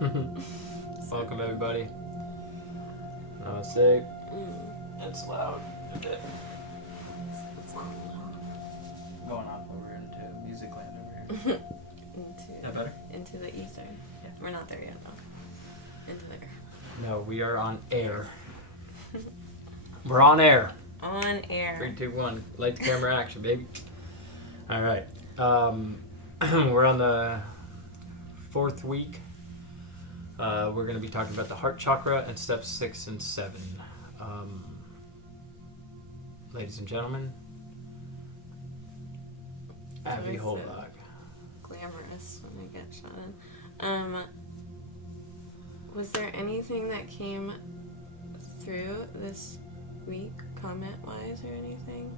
Welcome everybody. Namaste. That's loud. Okay. Going off over into music land over here. That better? Into the ether. Yeah. We're not there yet though. Into there. No, we are on air. We're on air. On air. 3, 2, 1. Light the camera action, baby. All right. We're on the 4th week. We're going to be talking about the heart chakra and steps 6 and 7. Ladies and gentlemen, Abby Holbach. Glamorous when I get shot in. Was there anything that came through this week, comment-wise or anything?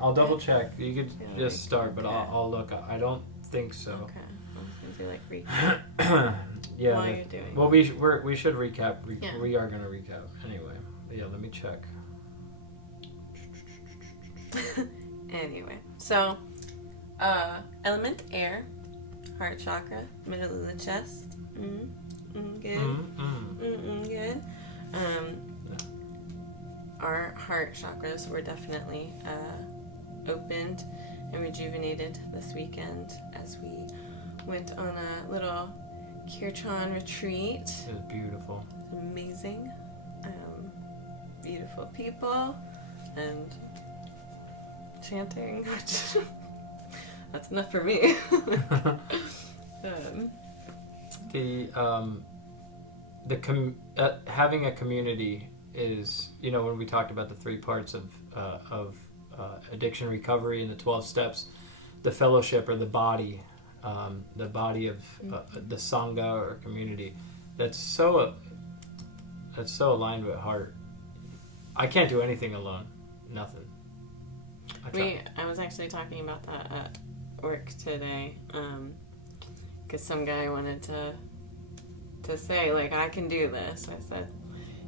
I'll double check. You could just start, but okay. I'll look. I don't think so. Okay. I was going to do like recap. Yeah. While you're doing well, we should recap. Yeah. We are going to recap anyway. Yeah, let me check. Anyway, so element air, heart chakra, middle of the chest. Good. Good. Our heart chakras were definitely opened and rejuvenated this weekend as we went on a little kirtan retreat. It was beautiful. It was amazing. Beautiful people and chanting, which that's enough for me. Having a community is, when we talked about the 3 parts of addiction recovery and the 12 steps, the fellowship or the body of the sangha or community, that's so aligned with heart. I can't do anything alone. Nothing. I was actually talking about that at work today, because some guy wanted to say, like, I can do this. I said,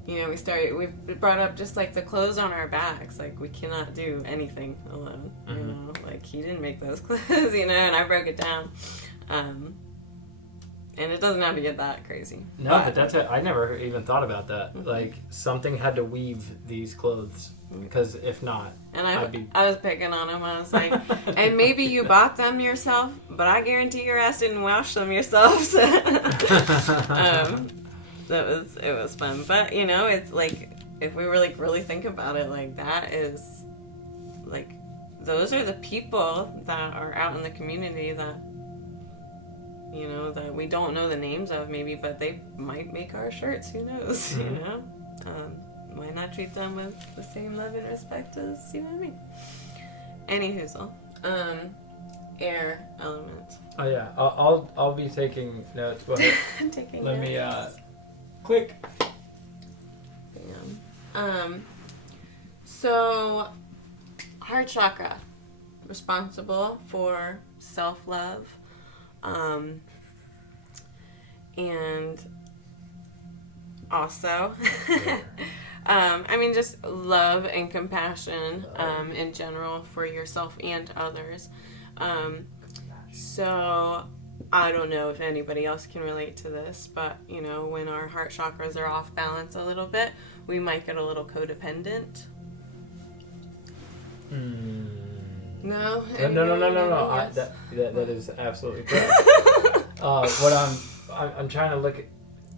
we brought up just like the clothes on our backs, like we cannot do anything alone, like he didn't make those clothes, and I broke it down, and it doesn't have to get that crazy. No, but that's it. I never even thought about that. Mm-hmm. Like, something had to weave these clothes, because if not, and I was picking on him. I was like, and maybe you bought them yourself, but I guarantee your ass didn't wash them yourself. So. It was fun, but it's like, if we were like really think about it, like that is like, those are the people that are out in the community that that we don't know the names of maybe, but they might make our shirts. Who knows? Mm-hmm. Why not treat them with the same love and respect as you and me? Anyhoozle. Air element. Oh yeah, I'll be taking notes. But let me click. Bam. So heart chakra, responsible for self-love, and also just love and compassion in general for yourself and others. So I don't know if anybody else can relate to this, but when our heart chakras are off balance a little bit, we might get a little codependent. No. Yes. That is absolutely correct. What I'm trying to look at.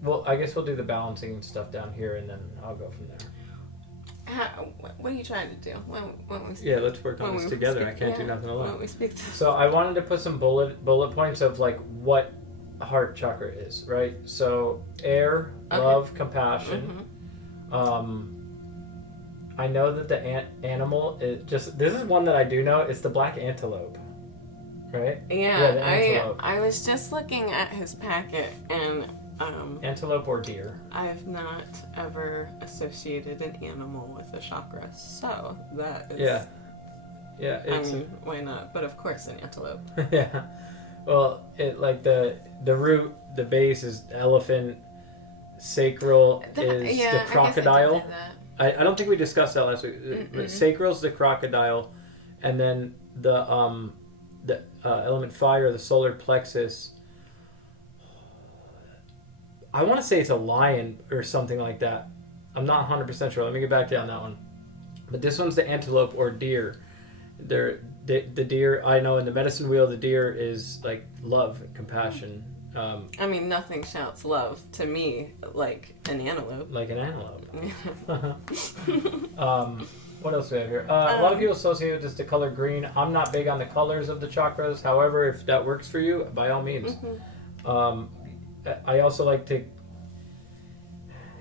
Well, I guess we'll do the balancing stuff down here, and then I'll go from there. What are you trying to do? When let's work on this together. I can't do nothing alone. When we speak to so I wanted to put some bullet points of like what heart chakra is, right? So air, love, compassion. Mm-hmm. I know that the animal is just. This is one that I do know. It's the black antelope, right? Yeah, the antelope. I was just looking at his packet and. Antelope or deer. I have not ever associated an animal with a chakra, so that is... Yeah. Why not? But of course an antelope. Yeah. Well, it like the root, the base is elephant, sacral is the crocodile. I don't think we discussed that last week. But sacral's the crocodile, and then the element fire, the solar plexus. I want to say it's a lion or something like that. I'm not 100% sure. Let me get back to you on that one. But this one's the antelope or deer. The deer, I know in the medicine wheel, the deer is like love and compassion. I mean, nothing shouts love to me like an antelope. Like an antelope. What else do we have here? A lot of people associate this the color green. I'm not big on the colors of the chakras. However, if that works for you, by all means. I also like to...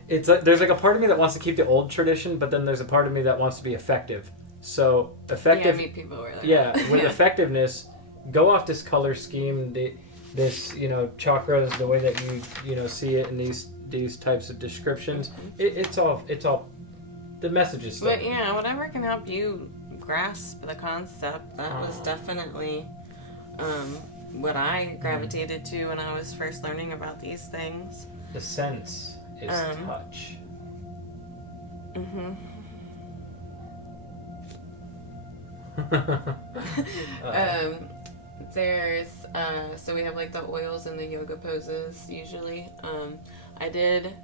there's like a part of me that wants to keep the old tradition, but then there's a part of me that wants to be effective. So effective... Yeah, I meet people where that. Yeah, with effectiveness, go off this color scheme, this chakras, the way that you see it in these types of descriptions. It's all the message is still. But yeah, whatever can help you grasp the concept, that was definitely what I gravitated to when I was first learning about these things. The sense is touch. There's so we have like the oils and the yoga poses usually. I did,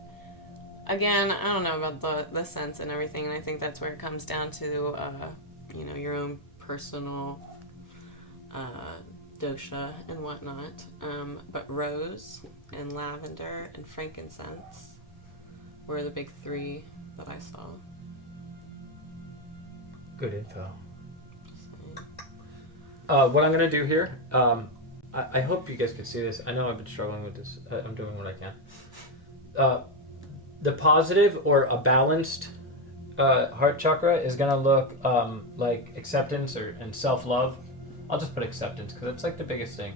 again, I don't know about the sense and everything, and I think that's where it comes down to your own personal dosha and whatnot. But rose and lavender and frankincense were the big three that I saw. Good info. What I'm going to do here, I hope you guys can see this. I know I've been struggling with this. I'm doing what I can. The positive or a balanced heart chakra is going to look like acceptance and self-love. I'll just put acceptance because it's like the biggest thing.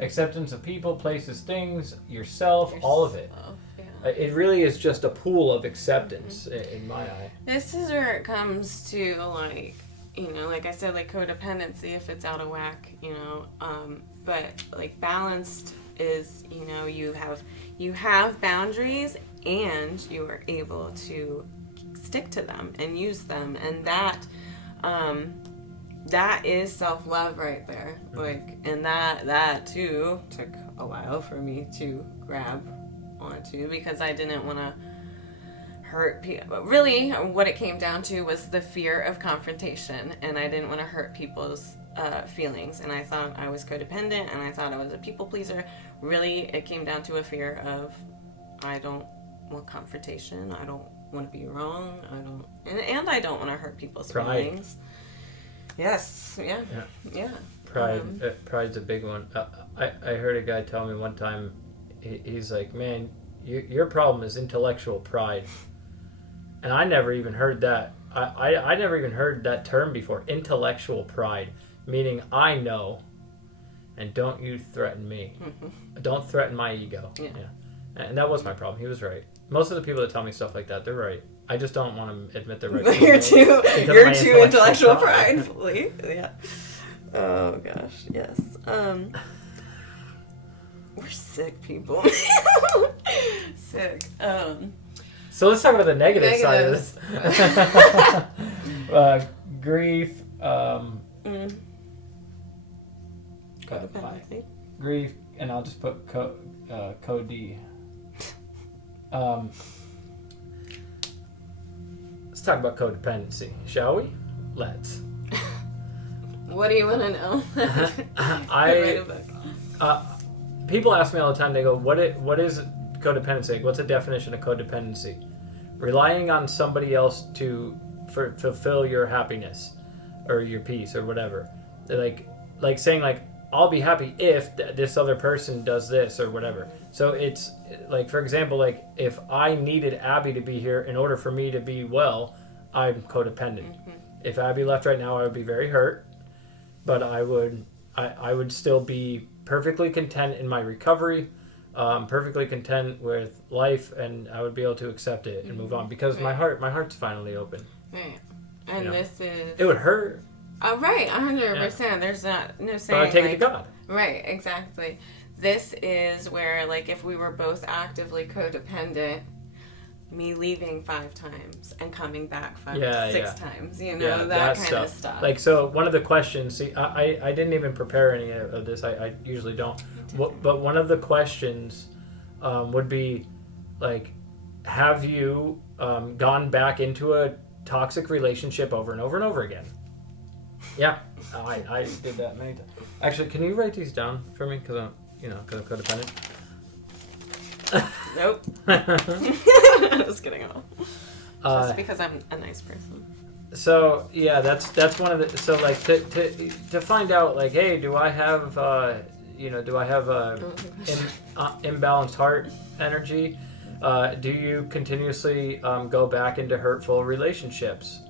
Acceptance of people, places, things, yourself, all of it. Yeah. It really is just a pool of acceptance in my eye. This is where it comes to like... like I said, like codependency if it's out of whack, but like balanced is, you have boundaries and you are able to stick to them and use them, and that is self-love right there. Like, and that too took a while for me to grab onto because I didn't want to hurt people. But really, what it came down to was the fear of confrontation, and I didn't want to hurt people's feelings. And I thought I was codependent, and I thought I was a people pleaser. Really, it came down to a fear of I don't want confrontation. I don't want to be wrong. And I don't want to hurt people's feelings. Yes. Yeah. Pride's a big one. I heard a guy tell me one time. He's like, man, your problem is intellectual pride. And I never even heard that. I never even heard that term before. Intellectual pride, meaning I know, and don't you threaten me. Don't threaten my ego. Yeah. And that was my problem. He was right. Most of the people that tell me stuff like that, they're right. I just don't want to admit they're right. You're too intellectual pridefully. Yeah. Oh gosh, yes. We're sick people. Sick. So let's talk about the negative side of this. Grief. Codependency. Grief, and I'll just put code-D. Let's talk about codependency, shall we? Let's. What do you want to know? People ask me all the time, they go, what is codependency? Like, what's the definition of codependency? Relying on somebody else to fulfill your happiness or your peace or whatever. Like saying like, I'll be happy if this other person does this or whatever. So it's like, for example, like if I needed Abby to be here in order for me to be well, I'm codependent. If Abby left right now, I would be very hurt, but I would still be perfectly content in my recovery, perfectly content with life, and I would be able to accept it and move on because my heart's finally open. Right. And this is... It would hurt. Right, 100%. Yeah. There's no saying... But I take it to God. Right, exactly. This is where, like, if we were both actively codependent, me leaving 5 times and coming back 6 times, that kind of stuff. Like, so one of the questions, see, I didn't even prepare any of this. I usually don't. But one of the questions would be, like, have you gone back into a toxic relationship over and over and over again? Yeah, I did that many times. Actually, can you write these down for me? Because I'm codependent. Nope. Just kidding. Just because I'm a nice person. So yeah, that's one of the. So like to find out, like, hey, do I have imbalanced heart energy? Do you continuously go back into hurtful relationships?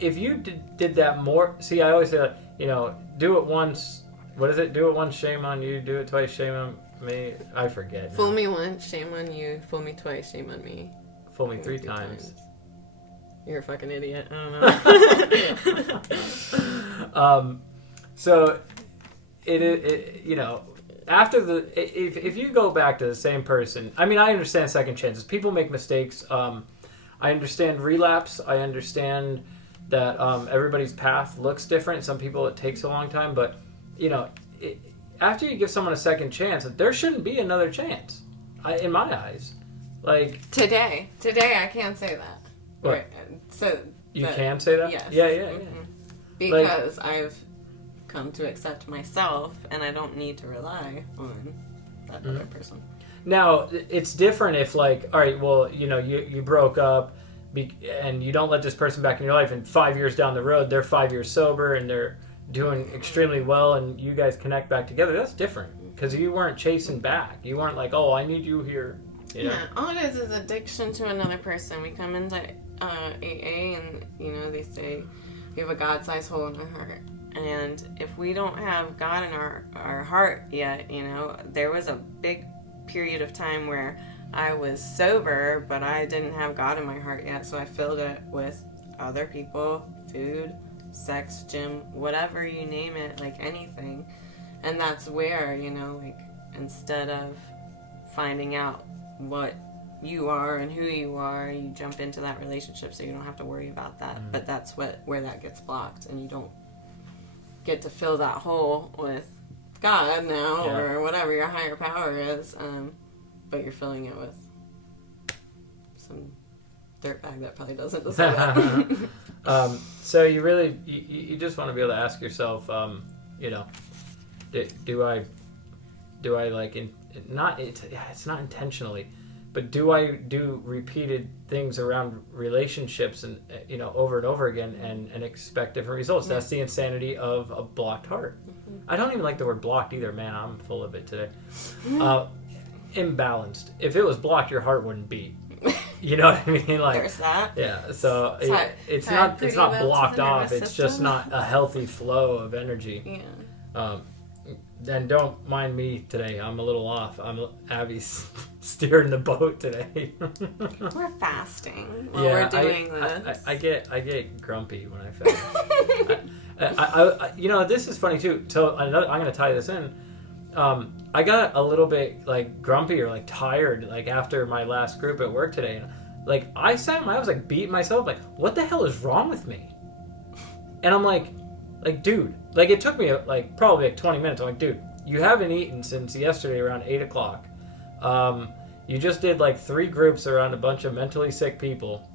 If you did that more, see, I always say, do it once. What is it? Do it once, shame on you. Do it twice, shame on me. I forget. Fool me once, shame on you. Fool me twice, shame on me. Fool me three times. You're a fucking idiot. I don't know. So after if you go back to the same person, I mean, I understand second chances. People make mistakes. I understand relapse. I understand that everybody's path looks different. Some people it takes a long time, but after you give someone a second chance, there shouldn't be another chance. In my eyes, like today I can't say that. What? Right. So you can say that? Yes. Yeah. Mm-hmm. Because I've come to accept myself, and I don't need to rely on that other person. Now, it's different if, like, all right, well, you broke up, and you don't let this person back in your life, and 5 years down the road, they're 5 years sober, and they're doing extremely well, and you guys connect back together. That's different, because you weren't chasing back. You weren't like, oh, I need you here. Yeah, all it is addiction to another person. We come into AA, and, they say we have a God-sized hole in our heart. And if we don't have God in our heart yet, there was a big period of time where I was sober, but I didn't have God in my heart yet, so I filled it with other people, food, sex, gym, whatever you name it, like anything. And that's where, instead of finding out what you are and who you are, you jump into that relationship so you don't have to worry about that. But that's where that gets blocked, and you don't get to fill that hole with God now, or whatever your higher power is, but you're filling it with some dirtbag that probably doesn't deserve that. So you really, you just want to be able to ask yourself, do I like, it's not intentionally, but do I do repeated things around relationships and over and over again and expect different results? Yeah. That's the insanity of a blocked heart. Mm-hmm. I don't even like the word blocked either. Man, I'm full of it today. Imbalanced. If it was blocked, your heart wouldn't beat. You know what I mean? Like, there's that. Yeah. So it's not blocked off. It's just not a healthy flow of energy. Yeah. And don't mind me today. I'm a little off. Abby's steering the boat today. We're fasting while we're doing this. I get grumpy when I fast. This is funny too. So I'm going to tie this in. I got a little bit like grumpy or like tired like after my last group at work today. Like I was like beating myself like, what the hell is wrong with me? And I'm like, dude, like it took me like probably like 20 minutes. I'm like, dude, you haven't eaten since yesterday around 8 o'clock. You just did like 3 groups around a bunch of mentally sick people.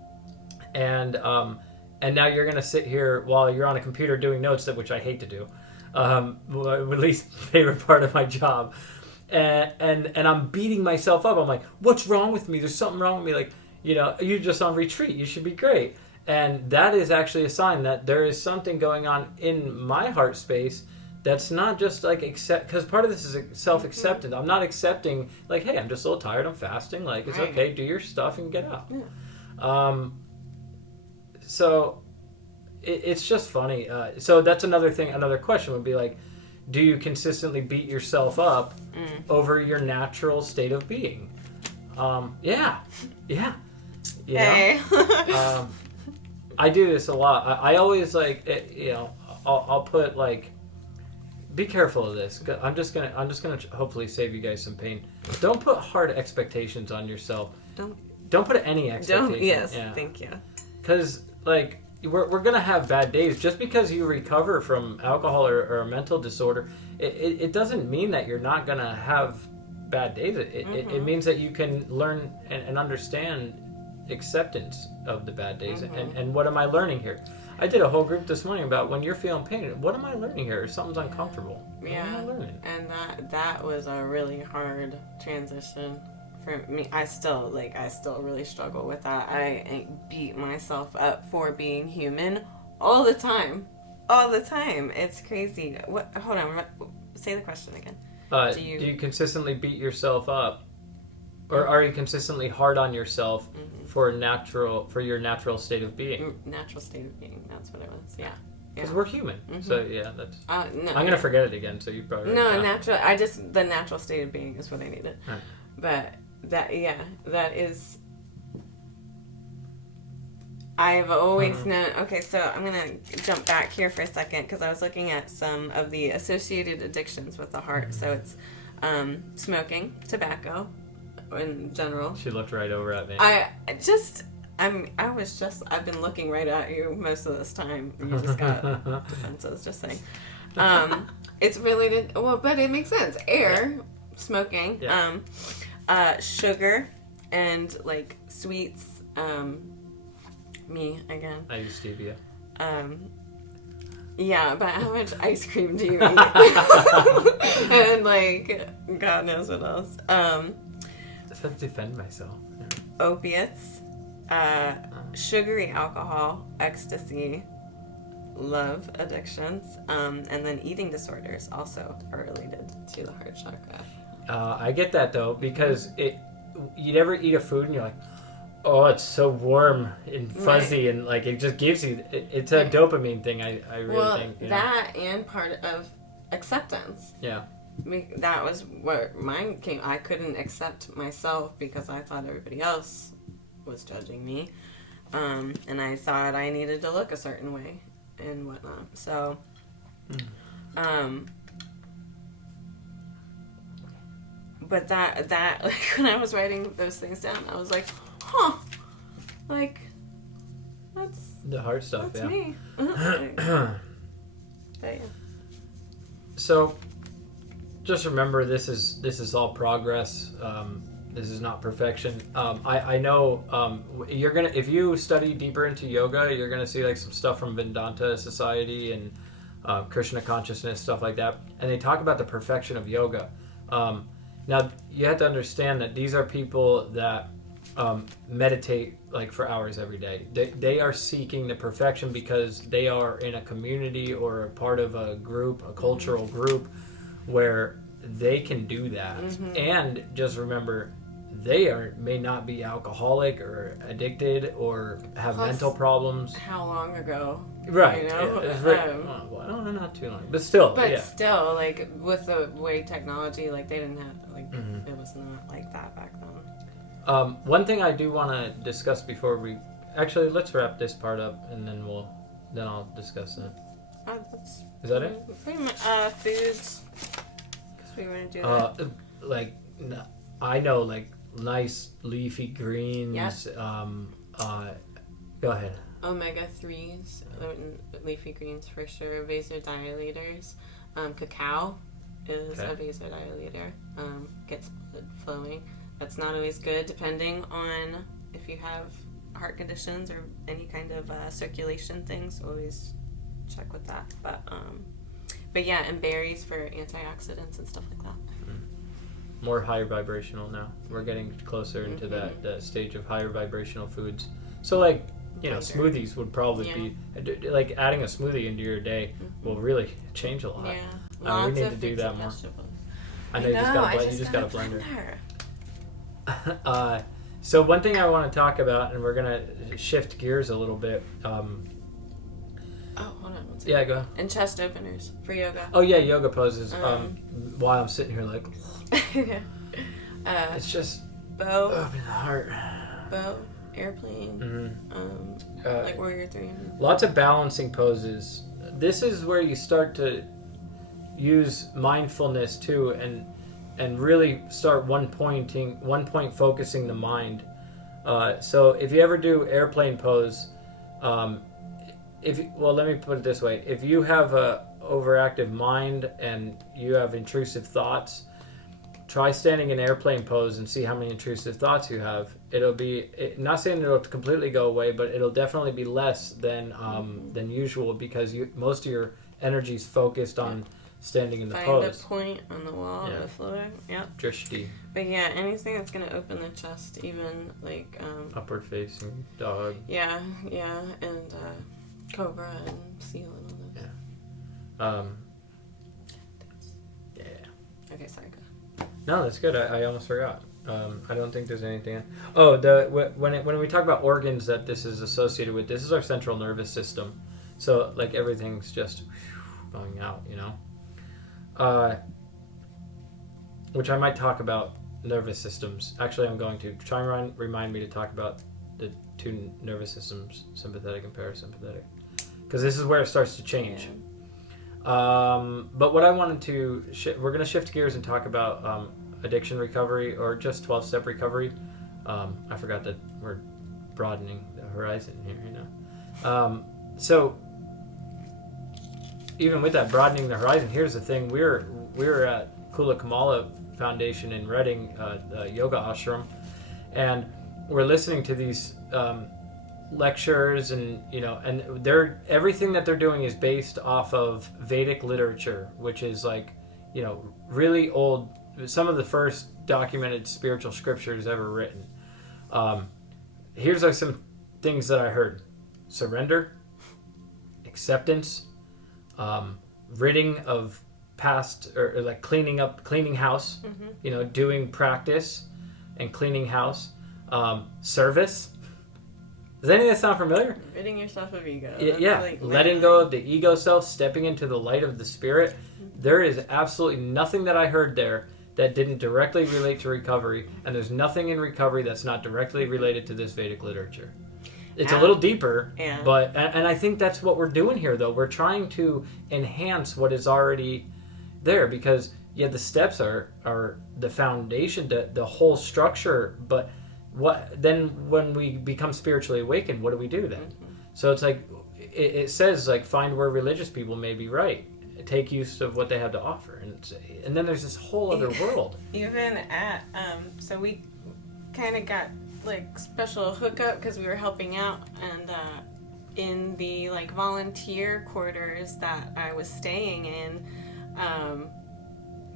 And now you're going to sit here while you're on a computer doing notes, which I hate to do. At least favorite part of my job. And I'm beating myself up. I'm like, what's wrong with me? There's something wrong with me. Like, you're just on retreat. You should be great. And that is actually a sign that there is something going on in my heart space that's not just like because part of this is self-acceptance. I'm not accepting like, hey, I'm just a little tired. I'm fasting. Like, it's okay. Do your stuff and get out. Yeah. So it's just funny. So that's another thing. Another question would be like, do you consistently beat yourself up over your natural state of being? Yeah. Hey. I do this a lot. I always like, I'll put like, be careful of this. I'm just gonna hopefully save you guys some pain. Don't put hard expectations on yourself. Don't put any expectations. Thank you. Because like we're gonna have bad days. Just because you recover from alcohol or a mental disorder, it doesn't mean that you're not gonna have bad days. It means that you can learn and understand acceptance of the bad days. And what am I learning here? I did a whole group this morning about when you're feeling pain, what am I learning here? Something's uncomfortable. What am I learning? And that was a really hard transition for me. I still really struggle with that. I beat myself up for being human all the time. It's crazy. What? Hold on. Say the question again. Do you consistently beat yourself up, or are you consistently hard on yourself for your natural state of being? Natural state of being. That's what it was. Yeah. Because we're human. So yeah, that's. No, I'm gonna forget it again. So you probably. No, natural. The natural state of being is what I needed. Right. But that is. I've always known. Okay, so I'm going to jump back here for a second because I was looking at some of the associated addictions with the heart. So it's smoking, tobacco in general. She looked right over at me. I've been looking right at you most of this time. You just got defenses, just saying. It's related, but it makes sense. Air, smoking, sugar, and like sweets. Me again. I use stevia. Yeah, but how much ice cream do you eat? And like, God knows what else. Just have to defend myself. Yeah. Opiates, sugary alcohol, ecstasy, love addictions, and then eating disorders also are related to the heart chakra. I get that though, because you never eat a food and you're like, oh, it's so warm and fuzzy, and like it just gives you. It's a dopamine thing. I really think. That and part of acceptance. Yeah. That was where mine came. I couldn't accept myself because I thought everybody else was judging me, and I thought I needed to look a certain way and whatnot. So, but that like when I was writing those things down, I was like. Huh. Like, that's... The hard stuff, that's me. So, just remember, this is all progress. This is not perfection. I know you're gonna, if you study deeper into yoga, you're gonna see like some stuff from Vedanta Society and Krishna consciousness, stuff like that, and they talk about the perfection of yoga. Now, you have to understand that these are people that meditate like for hours every day. They are seeking the perfection because they are in a community or a part of a group, a cultural group, where they can do that. And just remember, they may not be alcoholic or addicted or have mental problems. How long ago? Right. You know? Not too long, but still. But still, like with the way technology, like they didn't have it was not like that back then. One thing I do want to discuss before we actually let's wrap this part up and then I'll discuss that. Is that it? Pretty much foods. Because we want to do that. I know like nice leafy greens. Yep. Go ahead. Omega-3s, leafy greens for sure. Vasodilators. Cacao is a vasodilator. Gets blood flowing. That's not always good, depending on if you have heart conditions or any kind of circulation things. Always check with that. But yeah, and berries for antioxidants and stuff like that. More higher vibrational now. We're getting closer into that stage of higher vibrational foods. So like, smoothies would probably be like adding a smoothie into your day will really change a lot. Yeah, we need to do that more. I know you just got a blender. So one thing I want to talk about, and we're going to shift gears a little bit. Hold on one second. Yeah, go. And chest openers for yoga. Oh, yeah, yoga poses. While I'm sitting here like... it's just... Bow. Open the heart. Bow. Airplane. Like warrior 3. Lots of balancing poses. This is where you start to use mindfulness too, and really start one point focusing the mind. So if you ever do airplane pose, let me put it this way: if you have a overactive mind and you have intrusive thoughts, try standing in airplane pose and see how many intrusive thoughts you have. It'll be, not saying it'll completely go away, but it'll definitely be less than usual, because most of your energy is focused on standing in the pose. Find a point on the wall of the floor. Yep. Drishti. But yeah, anything that's going to open the chest, even like... upward facing dog. Yeah, and Cobra and seal and all that. Yeah. Okay, sorry, go. No, that's good. I almost forgot. I don't think there's anything. Oh, when we talk about organs that this is associated with, this is our central nervous system. So like everything's just going out, you know. Which I might talk about nervous systems. Actually, I'm going to try and remind me to talk about the two nervous systems, sympathetic and parasympathetic, because this is where it starts to change. Yeah. But what I wanted to, we're going to shift gears and talk about addiction recovery, or just 12-step recovery. I forgot that we're broadening the horizon here, you know. So even with that broadening the horizon, here's the thing: we're at Kula Kamala Foundation in Reading, the yoga ashram, and we're listening to these lectures, and you know, and everything that they're doing is based off of Vedic literature, which is like, you know, really old, some of the first documented spiritual scriptures ever written. Here's like some things that I heard: surrender, acceptance, ridding of past, or like cleaning house, you know, doing practice and cleaning house, service. Does any of that sound familiar? Ridding yourself of ego. Yeah. Like letting go of the ego self, stepping into the light of the spirit. There is absolutely nothing that I heard there that didn't directly relate to recovery, and there's nothing in recovery that's not directly related to this Vedic literature. It's a little deeper, but and I think that's what we're doing here, though. We're trying to enhance what is already there, because the steps are the foundation, the whole structure, but what then when we become spiritually awakened, what do we do then? So it's like it says, like, find where religious people may be right, take use of what they have to offer, and then there's this whole other world. Even at so we kind of got like special hookup because we were helping out, and in the like volunteer quarters that I was staying in,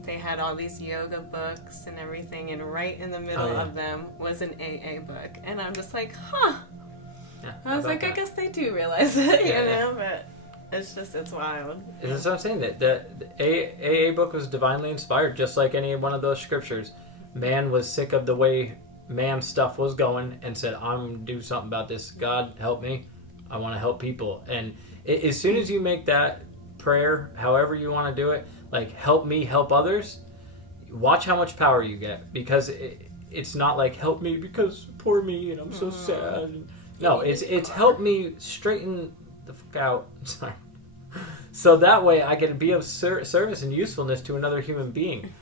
they had all these yoga books and everything, and right in the middle of them was an AA book, and I'm just like, I was like, I guess they do realize it, you know, but it's wild. That's what I'm saying, that the AA book was divinely inspired, just like any one of those scriptures. Man was sick of the way man stuff was going and said, I'm going to do something about this. God, help me. I want to help people. And as soon as you make that prayer, however you want to do it, like, help me help others, watch how much power you get, because it's not like, help me because poor me and I'm so sad. No, it's help me straighten the fuck out. Sorry. So that way I can be of service and usefulness to another human being.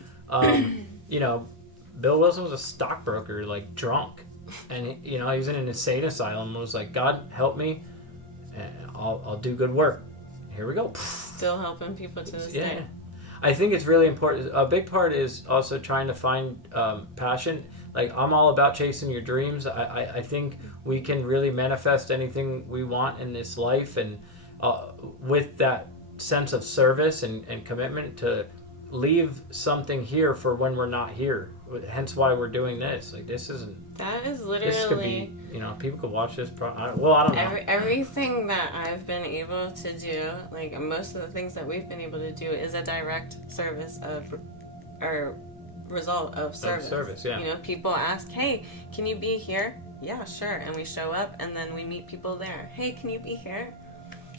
You know, Bill Wilson was a stockbroker, like, drunk, and you know, he was in an insane asylum and was like, God, help me, and I'll do good work. Here we go. Still helping people to this day. I think it's really important. A big part is also trying to find passion. Like, I'm all about chasing your dreams. I think we can really manifest anything we want in this life, and with that sense of service and commitment to leave something here for when we're not here. Hence why we're doing this. Like, this isn't... That is literally... This could be, you know, people could watch this... I don't know. Everything that I've been able to do, like, most of the things that we've been able to do is a direct service of... or result of service. You know, people ask, hey, can you be here? Yeah, sure. And we show up, and then we meet people there. Hey, can you be here?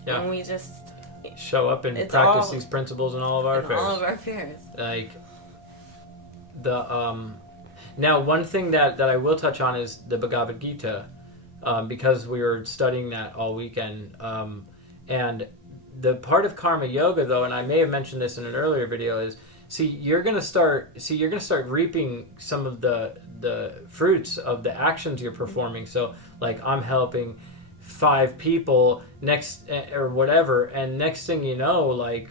Yeah. And we just... show up and practice these principles in all of our affairs. All of our affairs. Like, now one thing that I will touch on is the Bhagavad Gita, because we were studying that all weekend, and the part of karma yoga, though, and I may have mentioned this in an earlier video, is you're gonna start reaping some of the fruits of the actions you're performing. So, like, I'm helping 5 people next, or whatever, and next thing you know, like,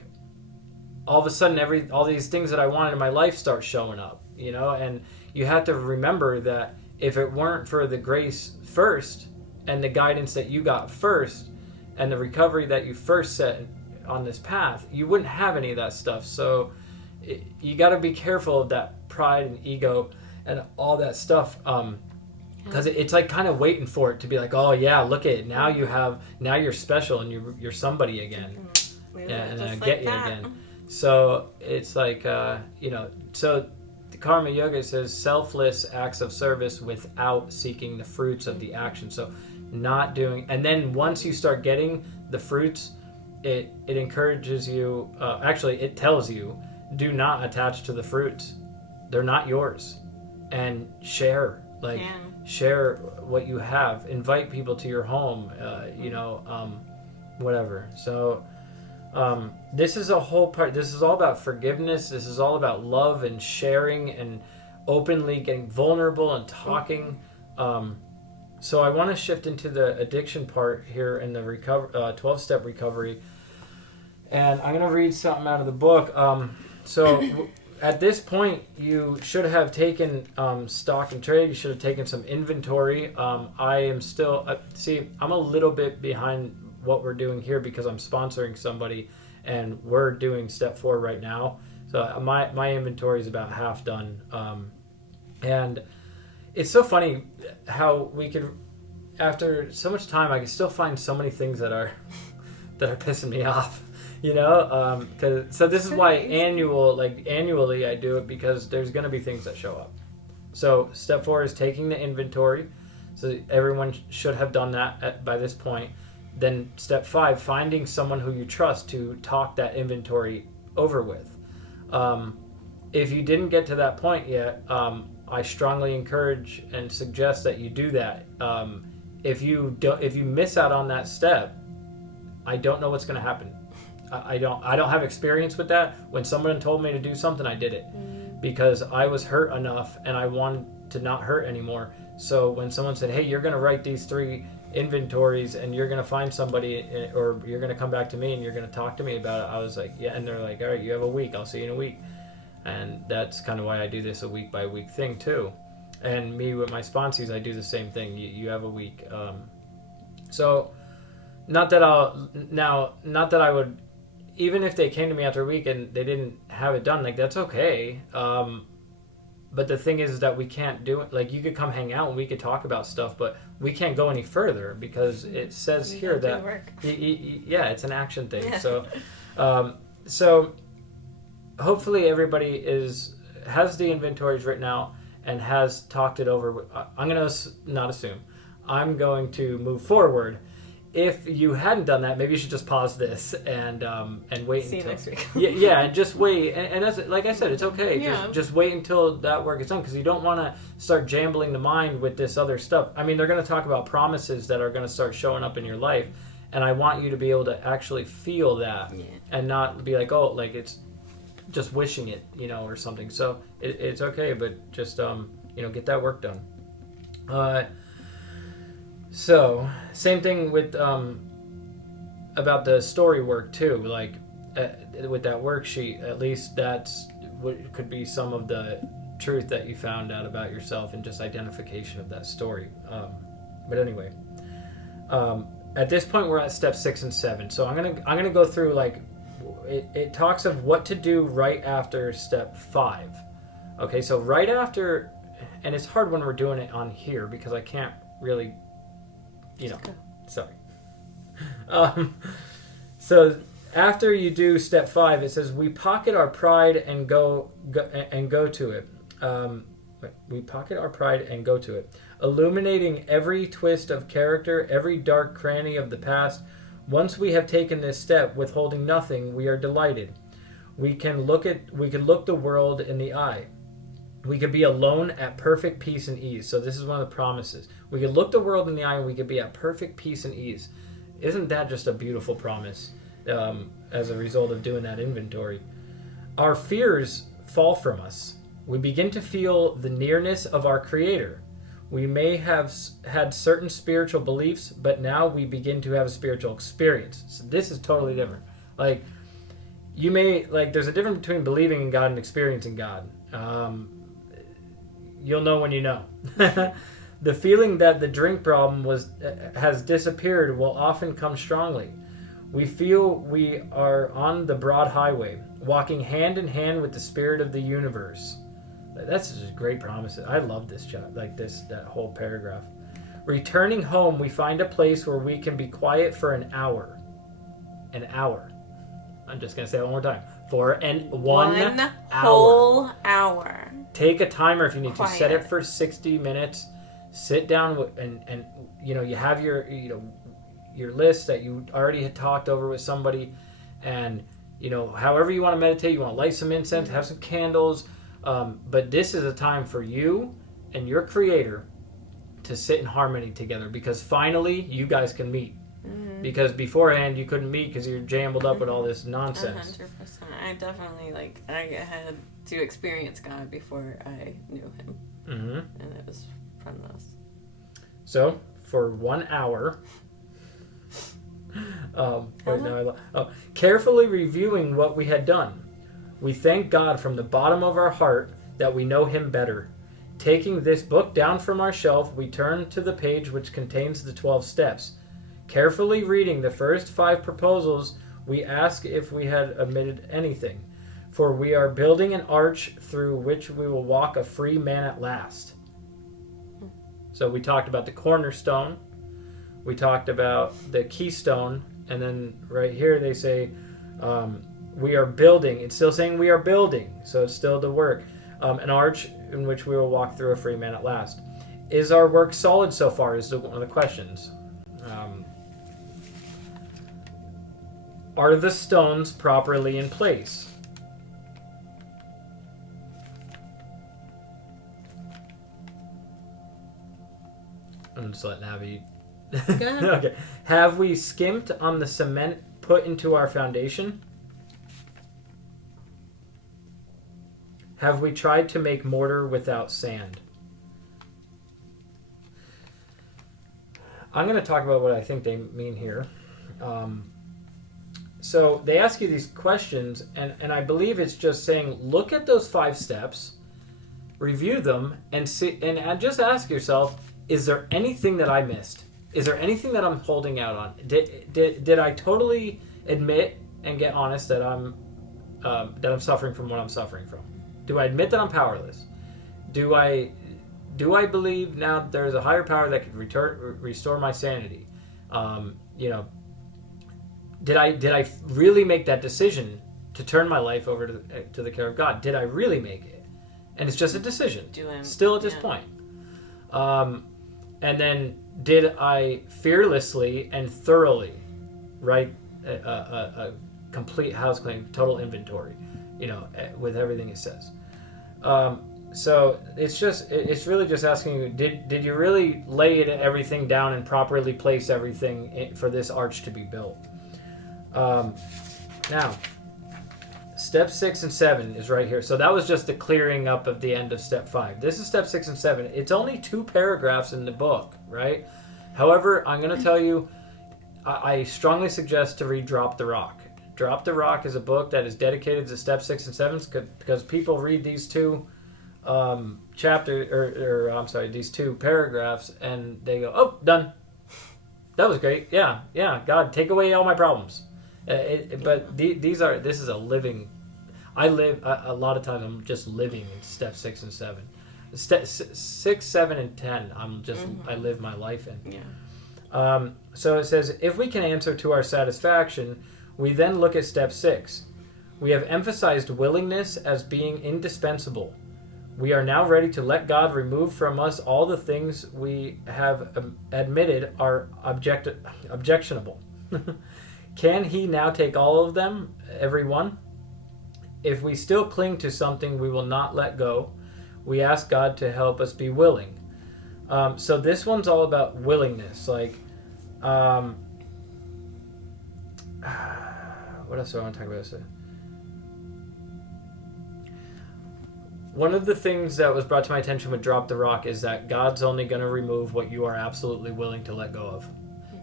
all of a sudden all these things that I wanted in my life start showing up, you know, and you have to remember that if it weren't for the grace first and the guidance that you got first and the recovery that you first set on this path, you wouldn't have any of that stuff. So you got to be careful of that pride and ego and all that stuff, because it's like kind of waiting for it to be like, oh yeah, look at it, now you're special and you're somebody again, and I get you again. So it's like so the Karma Yoga says selfless acts of service without seeking the fruits of the action. So not doing, and then once you start getting the fruits, it encourages you, actually it tells you, do not attach to the fruits. They're not yours. And share what you have. Invite people to your home, whatever. So this is a whole part. This is all about forgiveness. This is all about love and sharing and openly getting vulnerable and talking. So I want to shift into the addiction part here in the 12-step recovery. And I'm going to read something out of the book. So at this point, you should have taken stock and trade. You should have taken some inventory. I am still... I'm a little bit behind what we're doing here because I'm sponsoring somebody, and we're doing step 4 right now. So my inventory is about half done. And it's so funny how we can... After so much time, I can still find so many things that are pissing me off. So this is why annually I do it, because there's going to be things that show up. So step 4 is taking the inventory. So everyone should have done that by this point. Then step 5, finding someone who you trust to talk that inventory over with. If you didn't get to that point yet, I strongly encourage and suggest that you do that. If you miss out on that step, I don't know what's going to happen. I don't have experience with that. When someone told me to do something, I did it because I was hurt enough and I wanted to not hurt anymore. So when someone said, hey, you're going to write these 3 inventories and you're going to find somebody, or you're going to come back to me and you're going to talk to me about it, I was like, yeah. And they're like, all right, you have a week. I'll see you in a week. And that's kind of why I do this a week by week thing too. And me with my sponsees, I do the same thing. You have a week. So not that I would, even if they came to me after a week and they didn't have it done, like that's okay. But the thing is that we can't do it. Like you could come hang out and we could talk about stuff, but we can't go any further because it says here that it's an action thing. Yeah. So hopefully everybody has the inventories written out and has talked it over. I'm going to not assume. I'm going to move forward. If you hadn't done that, maybe you should just pause this and wait See until you next week. and just wait. And as like I said, it's okay. Yeah. Just wait until that work is done, because you don't want to start jambling the mind with this other stuff. I mean, they're going to talk about promises that are going to start showing up in your life, and I want you to be able to actually feel that and not be like, oh, like it's just wishing it, or something. So it's okay, but just get that work done. So same thing with about the story work too. Like with that worksheet, at least that's what could be some of the truth that you found out about yourself and just identification of that story. But anyway, at this point we're at step 6 and 7. So I'm gonna go through like it talks of what to do right after step 5. Okay, so right after, and it's hard when we're doing it on here because I can't really. Sorry. So after you do step 5, it says we pocket our pride and go to it. We pocket our pride and go to it, illuminating every twist of character, every dark cranny of the past. Once we have taken this step, withholding nothing, we are delighted. We can look the world in the eye. We could be alone at perfect peace and ease. So this is one of the promises. We could look the world in the eye and we could be at perfect peace and ease. Isn't that just a beautiful promise as a result of doing that inventory? Our fears fall from us. We begin to feel the nearness of our Creator. We may have had certain spiritual beliefs, but now we begin to have a spiritual experience. So this is totally different. Like, there's a difference between believing in God and experiencing God. you'll know when you know. The feeling that the drink problem has disappeared will often come strongly. We feel we are on the broad highway, walking hand in hand with the spirit of the universe. That's just great promises. I love this that whole paragraph. Returning home, we find a place where we can be quiet for an hour. An hour. I'm just going to say it one more time. For one whole hour. Take a timer if you need Quiet. to. Set it for 60 minutes. Sit down and you have your list that you already had talked over with somebody, and however you want to meditate, you want to light some incense, have some candles, but this is a time for you and your creator to sit in harmony together, because finally you guys can meet. Because beforehand you couldn't meet because you're jambled up with all this nonsense. 100%. I definitely I had to experience God before I knew Him, and it was from this. So for 1 hour, carefully reviewing what we had done, we thank God from the bottom of our heart that we know Him better. Taking this book down from our shelf, we turn to the page which contains the 12 steps. Carefully reading the first 5 proposals, we ask if we had omitted anything, for we are building an arch through which we will walk a free man at last. So we talked about the cornerstone, we talked about the keystone, and then right here they say we are building. It's still saying we are building, so it's still the work. An arch in which we will walk through a free man at last. Is our work solid so far is one of the questions. Are the stones properly in place? I'm just letting Abby. Go ahead. Okay. Have we skimped on the cement put into our foundation? Have we tried to make mortar without sand? I'm going to talk about what I think they mean here. So they ask you these questions, and I believe it's just saying, look at those 5 steps, review them, and see, and just ask yourself, is there anything that I missed? Is there anything that I'm holding out on? Did I totally admit and get honest that I'm suffering from what I'm suffering from? Do I admit that I'm powerless? Do I believe now there's a higher power that could restore my sanity? Did I really make that decision to turn my life over to the care of God? Did I really make it? And it's just a decision. Still at this point. And then did I fearlessly and thoroughly write a complete house cleaning, total inventory, with everything it says. So it's really just asking you, did you really lay everything down and properly place everything for this arch to be built? Now, step 6 and 7 is right here. So that was just the clearing up of the end of step 5. This is step 6 and 7. It's only 2 paragraphs in the book, right? However, I'm going to tell you, I strongly suggest to read Drop the Rock. Drop the Rock is a book that is dedicated to step 6 and 7 because people read these 2 these 2 paragraphs and they go, oh, done. That was great. Yeah, God, take away all my problems. This is a living. I live a lot of times. I'm just living in step 6 and 7. Step 6, 7, and 10. I live my life in. Yeah. So it says, if we can answer to our satisfaction, we then look at step 6. We have emphasized willingness as being indispensable. We are now ready to let God remove from us all the things we have admitted are objectionable. Can He now take all of them, every one? If we still cling to something we will not let go, we ask God to help us be willing. So this one's all about willingness. What else do I want to talk about? One of the things that was brought to my attention with Drop the Rock is that God's only going to remove what you are absolutely willing to let go of.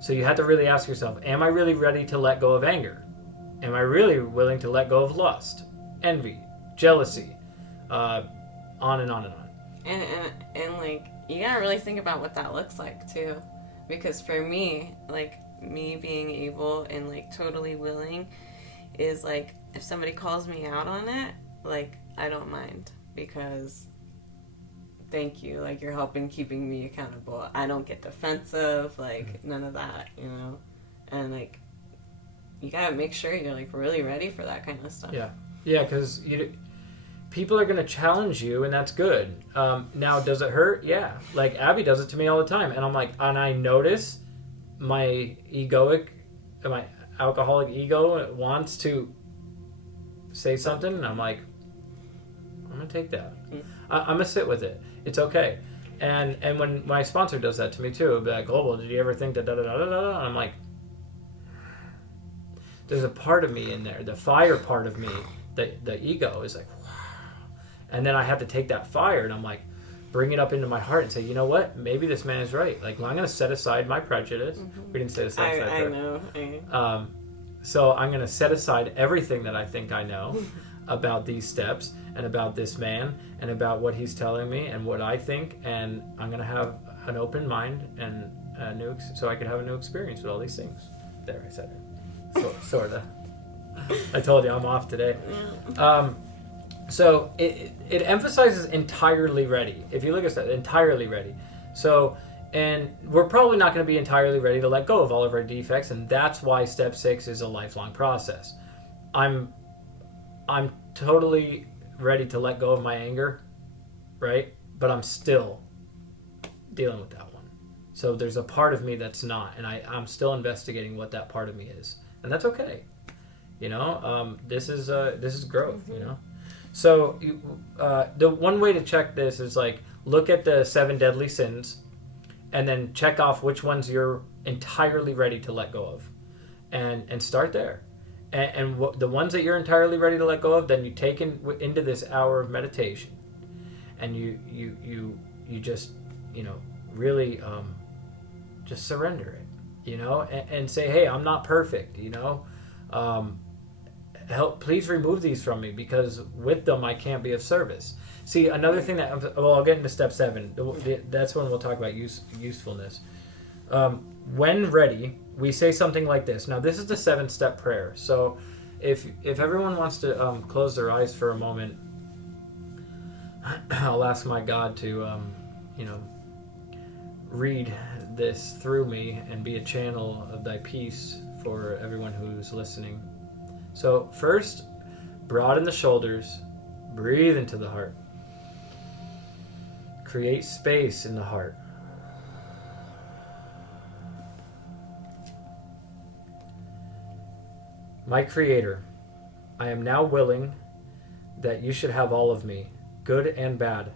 So you have to really ask yourself, am I really ready to let go of anger? Am I really willing to let go of lust, envy, jealousy, on and on and on? And like, you gotta really think about what that looks like too, because for me, like, me being able and like totally willing is like, if somebody calls me out on it, like, I don't mind, because thank you, like, you're helping keeping me accountable. I don't get defensive, like, none of that, you know. And like, you gotta make sure you're like really ready for that kind of stuff. Yeah, because people are going to challenge you, and that's good. Now, does it hurt? Yeah. Like, Abby does it to me all the time. And I'm like, and I notice my alcoholic ego wants to say something, and I'm like, I'm going to take that. I'm going to sit with it. It's okay. And when my sponsor does that to me, too, it'll be like, oh, well, did you ever think that da-da-da-da-da? And I'm like, there's a part of me in there, the fire part of me, the ego is like, and then I have to take that fire and I'm like, bring it up into my heart and say, you know what? Maybe this man is right. Like, well, I'm going to set aside my prejudice. We didn't set aside. I know. So I'm going to set aside everything that I think I know about these steps and about this man and about what he's telling me and what I think. And I'm going to have an open mind and so I can have a new experience with all these things. There, I said it. Sort of. I told you I'm off today. So it emphasizes entirely ready. If you look at that, entirely ready. So, and we're probably not going to be entirely ready to let go of all of our defects, and that's why step 6 is a lifelong process. I'm totally ready to let go of my anger, right? But I'm still dealing with that one. So there's a part of me that's not, and I'm still investigating what that part of me is, and that's okay. You know, this is growth. You know. So the one way to check this is like look at the 7 deadly sins and then check off which ones you're entirely ready to let go of and start there. And the ones that you're entirely ready to let go of, then you take into this hour of meditation and you just, you know, really just surrender it, you know, and say, hey, I'm not perfect, you know. Please remove these from me because with them I can't be of service. See, another thing I'll get into step 7. That's when we'll talk about usefulness. When ready, we say something like this. Now, this is the 7-step prayer. So, if everyone wants to close their eyes for a moment, I'll ask my God to, read this through me and be a channel of Thy peace for everyone who's listening. So first, broaden the shoulders, breathe into the heart. Create space in the heart. My Creator, I am now willing that you should have all of me, good and bad.